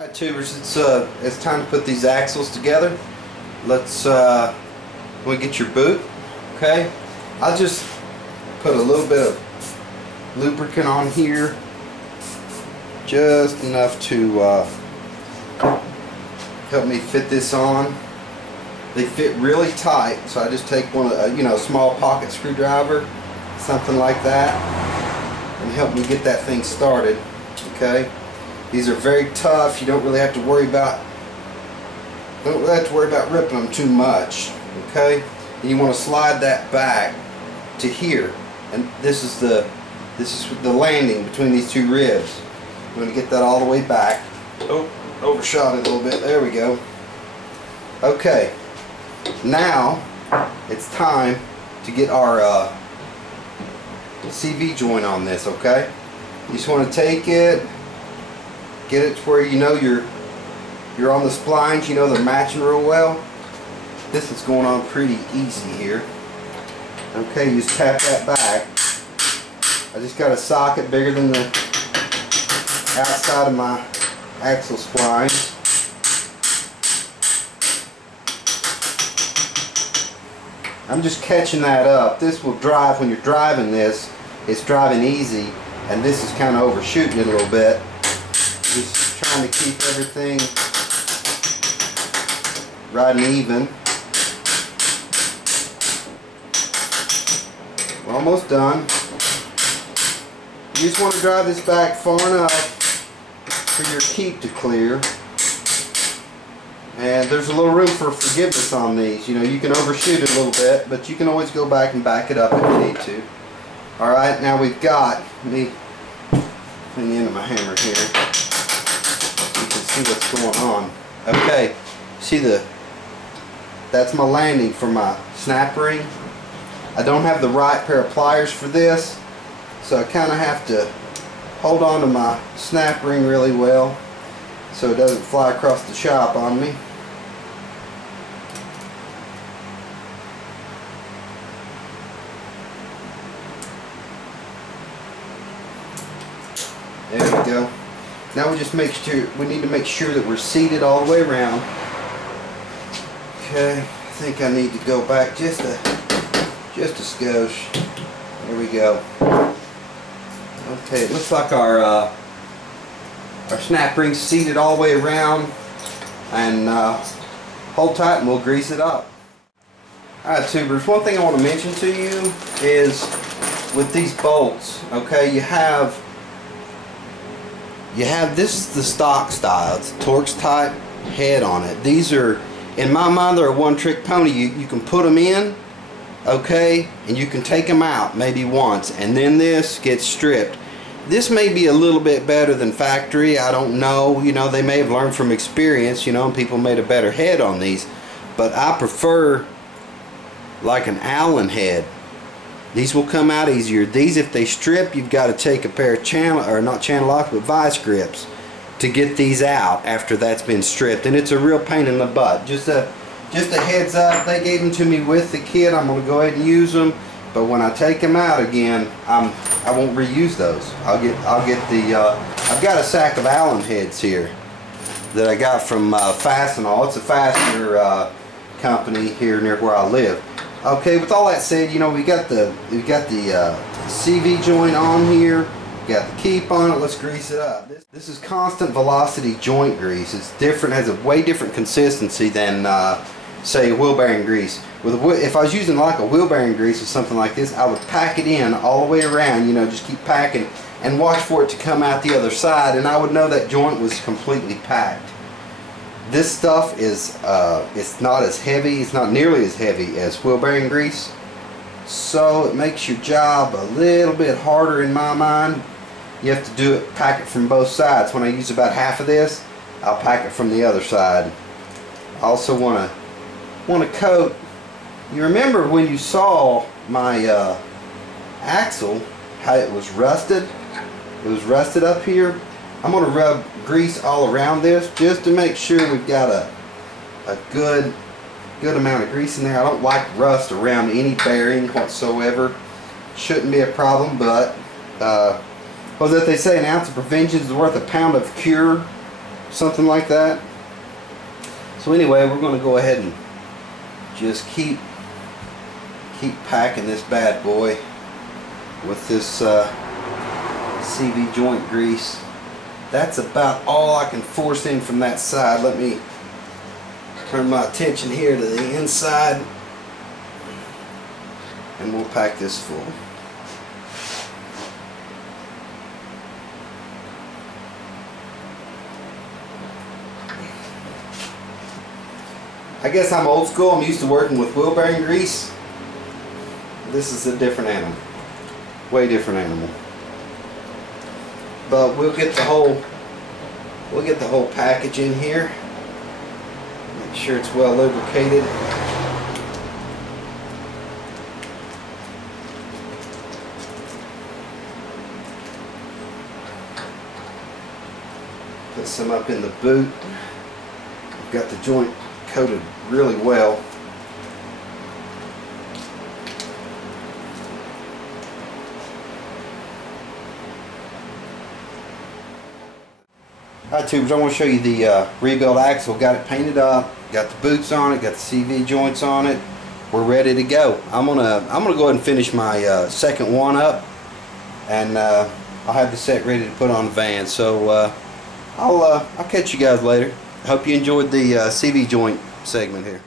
Alright tubers, it's time to put these axles together. Let's we get your boot, okay? I'll just put a little bit of lubricant on here, just enough to help me fit this on. They fit really tight, so I just take one of a small pocket screwdriver, something like that, and help me get that thing started. Okay, these are very tough. You don't really have to worry about ripping them too much. Okay, and you want to slide that back to here, and this is the landing between these two ribs. I'm going to get that all the way back. Oh, overshot it a little bit. There we go. Okay, now it's time to get our CV joint on this. Okay, you just want to take it, get it to where you know you're on the splines, you know they're matching real well. This is going on pretty easy here. Okay, you just tap that back. I just got a socket bigger than the outside of my axle splines. I'm just catching that up. This will drive, when you're driving this, it's driving easy, and this is kind of overshooting it a little bit. Just trying to keep everything right and even. We're almost done. You just want to drive this back far enough for your keep to clear. And there's a little room for forgiveness on these. You know, you can overshoot it a little bit, but you can always go back and back it up if you need to. Alright, now we've got, let me clean the end of my hammer here. You can see what's going on. Okay, see that's my landing for my snap ring. I don't have the right pair of pliers for this, so I kind of have to hold on to my snap ring really well so it doesn't fly across the shop on me. There we go. Now we just need to make sure that we're seated all the way around. Okay, I think I need to go back just a skosh. There we go. Okay, it looks like our snap ring's seated all the way around, and hold tight and we'll grease it up. Alright tubers, one thing I want to mention to you is with these bolts, okay, you have this is the stock style. It's a Torx type head on it. These are, in my mind, they're a one-trick pony. You can put them in, okay, and you can take them out maybe once, and then this gets stripped. This may be a little bit better than factory. I don't know. You know, they may have learned from experience, you know, and people made a better head on these. But I prefer like an Allen head. These will come out easier. These, if they strip, you've got to take a pair of not channel locks, but vice grips to get these out after that's been stripped. And it's a real pain in the butt. Just a heads up, they gave them to me with the kit. I'm going to go ahead and use them. But when I take them out again, I won't reuse those. I'll get the I've got a sack of Allen heads here that I got from Fastenal. It's a fastener company here near where I live. Okay, with all that said, you know, we got the CV joint on here. We got the keep on it. Let's grease it up. This is constant velocity joint grease. It's different, has a way different consistency than say wheel bearing grease. If I was using like a wheel bearing grease or something like this, I would pack it in all the way around, you know, just keep packing and watch for it to come out the other side, and I would know that joint was completely packed. This stuff is it's not as heavy, it's not nearly as heavy as wheel bearing grease, so it makes your job a little bit harder in my mind. You have to pack it from both sides. When I use about half of this, I'll pack it from the other side. I also want to coat. You remember when you saw my axle, how it was rusted? It was rusted up here. I'm going to rub grease all around this just to make sure we've got a good amount of grease in there. I don't like rust around any bearing whatsoever. Shouldn't be a problem, but what that they say, an ounce of prevention is worth a pound of cure. something like that. So anyway, we're going to go ahead and just keep packing this bad boy with this CV joint grease. That's about all I can force in from that side. Let me turn my attention here to the inside, and we'll pack this full. I guess I'm old school. I'm used to working with wheel bearing grease. This is a different animal. Way different animal. But we'll get the whole package in here. Make sure it's well lubricated. Put some up in the boot. We've got the joint coated really well. Alright tubers, I want to show you the rebuild axle. Got it painted up, got the boots on it, got the CV joints on it. We're ready to go. I'm gonna go ahead and finish my second one up, and I'll have the set ready to put on the van. So I'll catch you guys later. I hope you enjoyed the CV joint segment here.